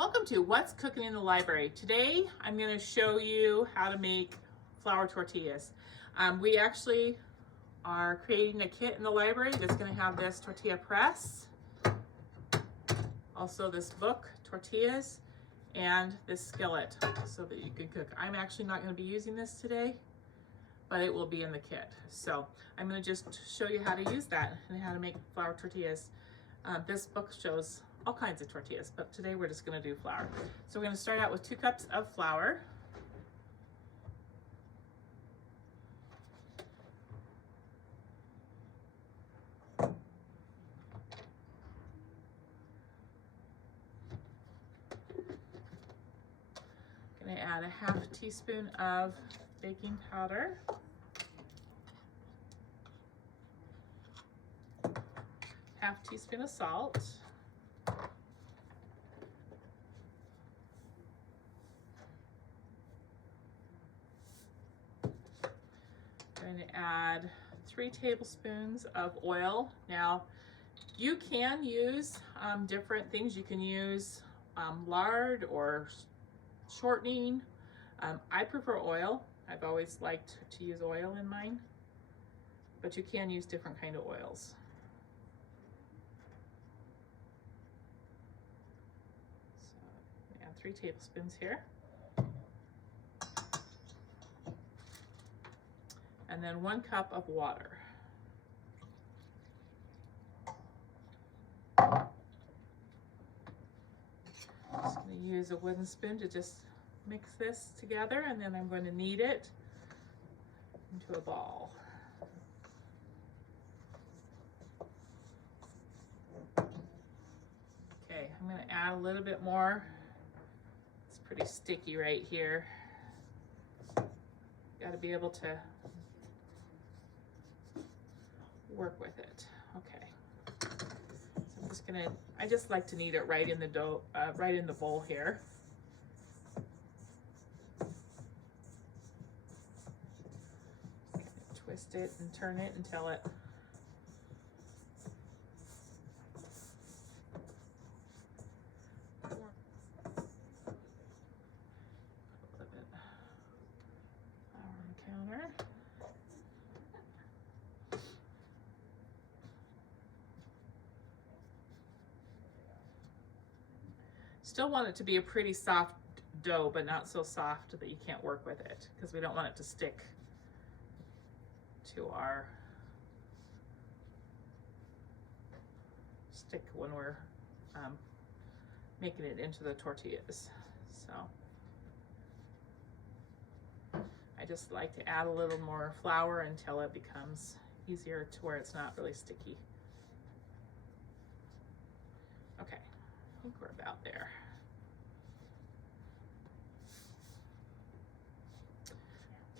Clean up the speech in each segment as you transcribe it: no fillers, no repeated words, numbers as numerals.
Welcome to What's Cooking in the Library. Today I'm going to show you how to make flour tortillas. We actually are creating a kit in the library that's going to have this tortilla press, also this book, Tortillas, and this skillet so that you can cook. I'm actually not going to be using this today, but it will be in the kit. So I'm going to just show you how to use that and how to make flour tortillas. This book shows all kinds of tortillas, but today we're just going to do flour. So we're going to start out with 2 cups of flour. Going to add a ½ teaspoon of baking powder. ½ teaspoon of salt. I'm going to add 3 tablespoons of oil. Now, you can use different things. You can use lard or shortening. I prefer oil. I've always liked to use oil in mine, but you can use different kind of oils. So, add 3 tablespoons here. And then 1 cup of water. I'm just going to use a wooden spoon to just mix this together, and then I'm going to knead it into a ball. Okay, I'm going to add a little bit more. It's pretty sticky right here. Got to be able to work with it. Okay, so I'm just gonna, I just like to knead it right in the dough, right in the bowl here. Twist it and turn it until it a little bit flour on the counter. Still want it to be a pretty soft dough, but not so soft that you can't work with it, because we don't want it to stick to our stick when we're making it into the tortillas. So I just like to add a little more flour until it becomes easier to where it's not really sticky. Okay, I think we're about there.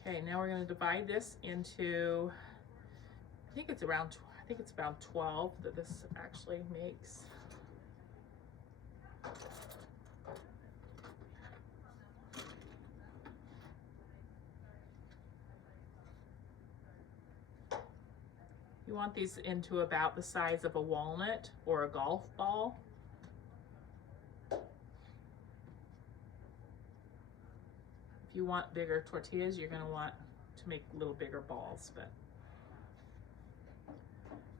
Okay, now we're going to divide this into, I think it's around 12 that this actually makes. You want these into about the size of a walnut or a golf ball. If you want bigger tortillas, you're going to want to make little bigger balls, but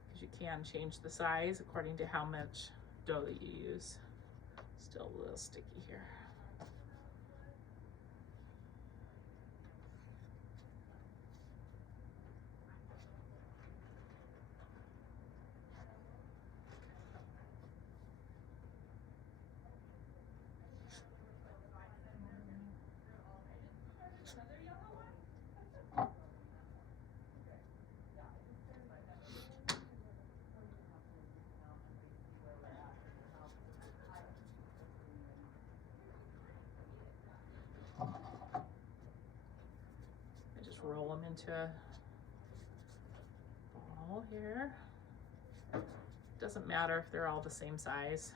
because you can change the size according to how much dough that you use. Still a little sticky here. Roll them into a ball here. Doesn't matter if they're all the same size.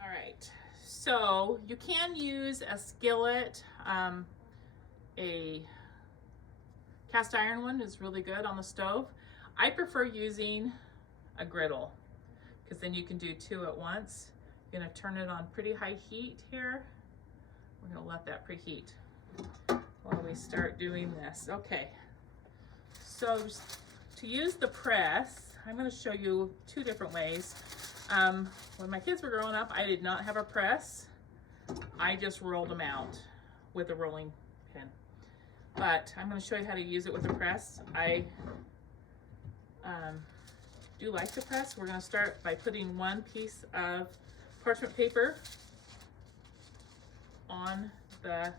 All right, so you can use a skillet. A cast iron one is really good on the stove. I prefer using a griddle because then you can do 2 at once. I'm gonna turn it on pretty high heat here. We're gonna let that preheat while we start doing this. Okay, so to use the press, I'm gonna show you two different ways. When my kids were growing up, I did not have a press. I just rolled them out with a rolling pin. But I'm gonna show you how to use it with a press. I do like the press. We're gonna start by putting one piece of parchment paper on the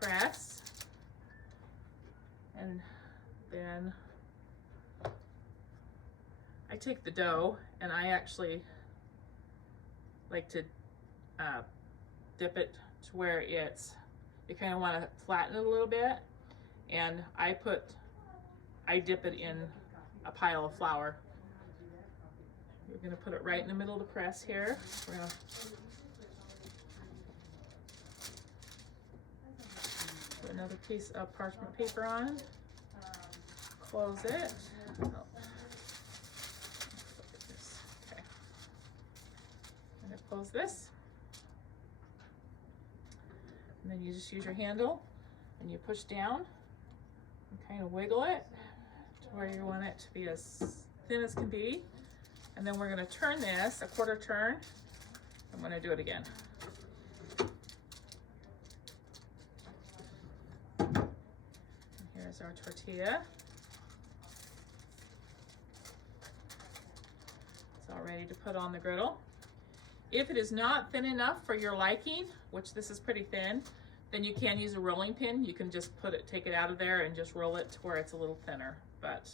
press, and then I take the dough and I actually like to dip it to where you kind of want to flatten it a little bit, and I dip it in a pile of flour. We're going to put it right in the middle of the press here. We're going to put another piece of parchment paper on, close it. Oh. Okay. I'm going to close this. And then you just use your handle and you push down and kind of wiggle it to where you want it to be as thin as can be. And then we're going to turn this a quarter turn. I'm going to do it again. And here's our tortilla. It's all ready to put on the griddle. If it is not thin enough for your liking, which this is pretty thin, then you can use a rolling pin. You can just take it out of there and just roll it to where it's a little thinner. But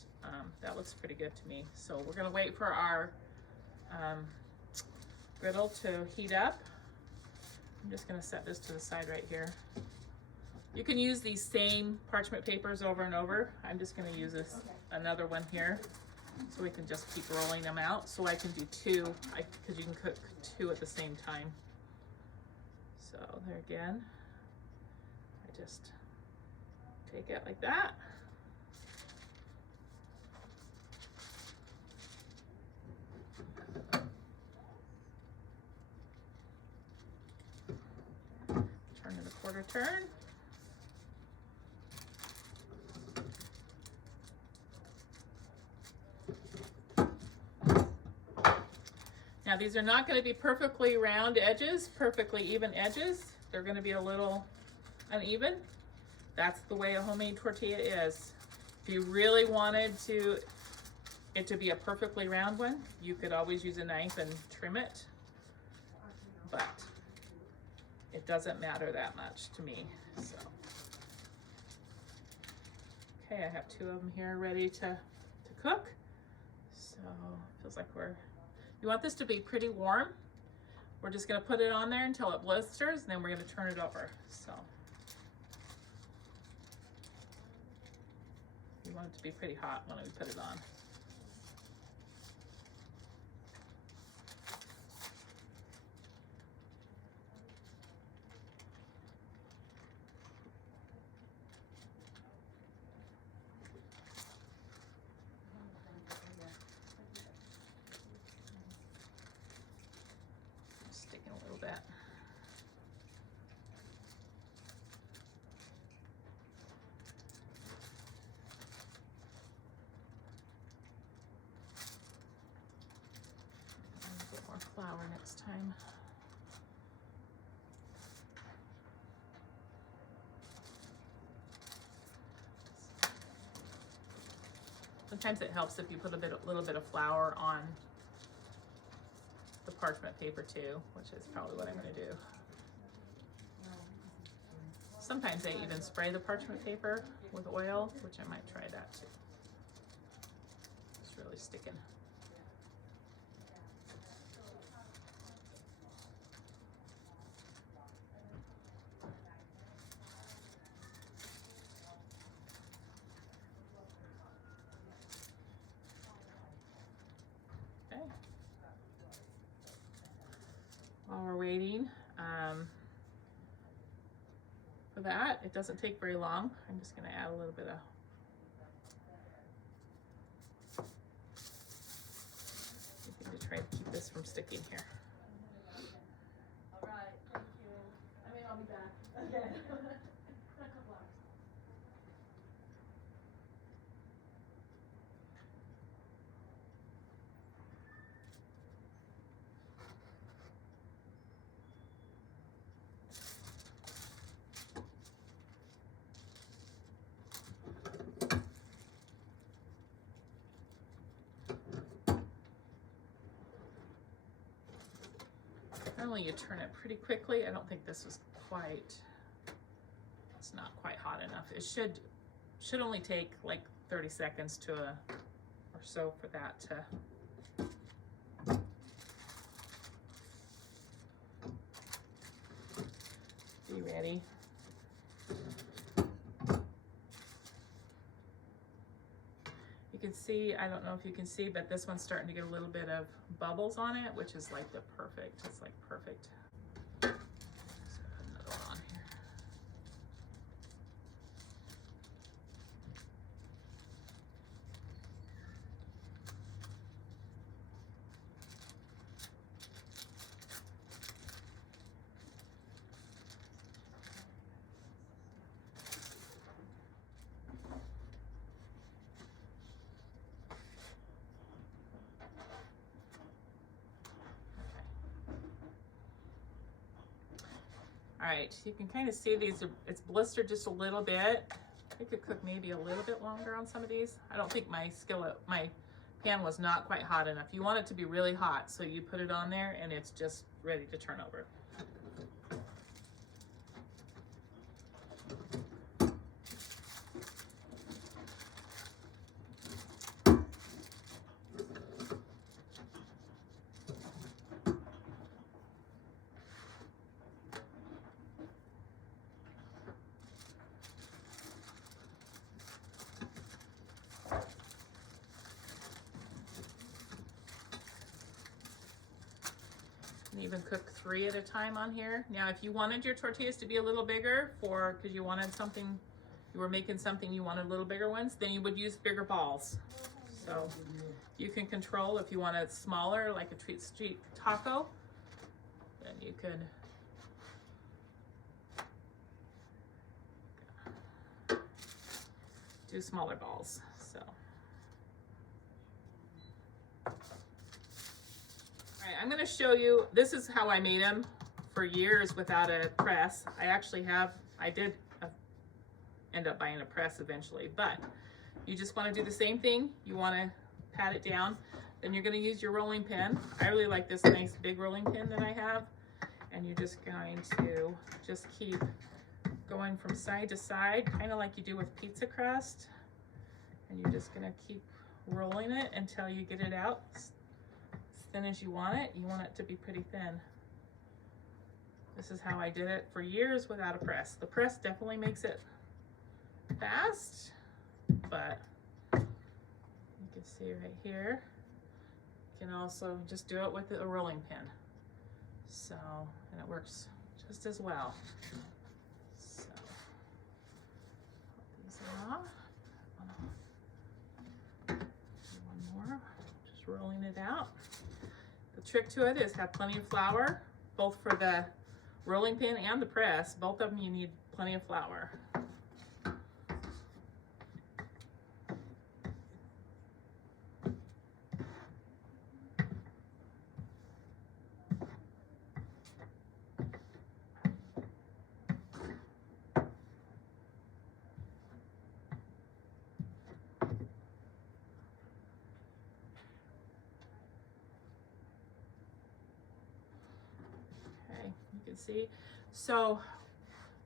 that looks pretty good to me. So we're gonna wait for our griddle to heat up. I'm just gonna set this to the side right here. You can use these same parchment papers over and over. I'm just gonna use another one here, so we can just keep rolling them out. So I can do two, because you can cook two at the same time. So there again, I just take it like that. Turn it a quarter turn. Now these are not going to be perfectly round edges, perfectly even edges. They're going to be a little uneven. That's the way a homemade tortilla is. If you really wanted it to be a perfectly round one, you could always use a knife and trim it, but it doesn't matter that much to me. So, okay, I have two of them here ready to cook. So feels like you want this to be pretty warm. We're just gonna put it on there until it blisters, and then we're gonna turn it over. So you want it to be pretty hot when we put it on. Sticking a little bit. A bit more flour next time. Sometimes it helps if you put a little bit of flour on the parchment paper too, which is probably what I'm going to do. Sometimes they even spray the parchment paper with oil, which I might try that too. It's really sticking. Okay. While we're waiting for that, it doesn't take very long. I'm just going to add a little bit of something to try to keep this from sticking here. Normally you turn it pretty quickly. I don't think this was quite, it's not quite hot enough. It should only take like 30 seconds to or so for that to be ready. You can see, I don't know if you can see, but this one's starting to get a little bit of bubbles on it, which is like the perfect, it's like perfect. So put another one on here. All right, you can kind of see these, it's blistered just a little bit. I could cook maybe a little bit longer on some of these. I don't think my pan was not quite hot enough. You want it to be really hot, so you put it on there and it's just ready to turn over. And even cook 3 at a time on here. Now, if you wanted your tortillas to be a little bigger because you wanted something, you were making something, you wanted little bigger ones, then you would use bigger balls. So you can control if you want it smaller, like a street taco, then you could do smaller balls. So. Alright, I'm going to show you, this is how I made them for years without a press. I did end up buying a press eventually, but you just want to do the same thing. You want to pat it down. Then you're going to use your rolling pin. I really like this nice big rolling pin that I have. And you're just going to just keep going from side to side, kind of like you do with pizza crust. And you're just going to keep rolling it until you get it out as thin as you want it. You want it to be pretty thin. This is how I did it for years without a press. The press definitely makes it fast, but you can see right here, you can also just do it with a rolling pin. So, and it works just as well. So, put these off. One more, just rolling it out. The trick to it is have plenty of flour, both for the rolling pin and the press. Both of them you need plenty of flour. You can see. So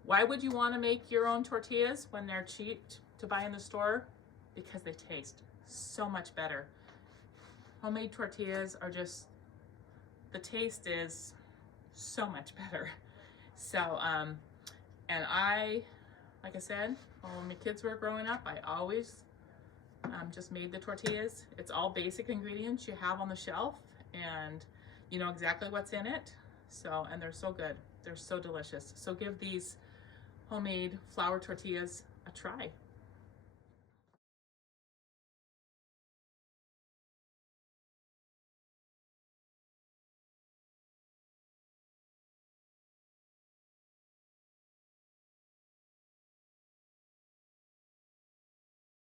why would you want to make your own tortillas when they're cheap to buy in the store? Because they taste so much better. Homemade tortillas are just, the taste is so much better. So, and like I said, when my kids were growing up, I always just made the tortillas. It's all basic ingredients you have on the shelf, and you know exactly what's in it. So, and they're so good. They're so delicious. So give these homemade flour tortillas a try.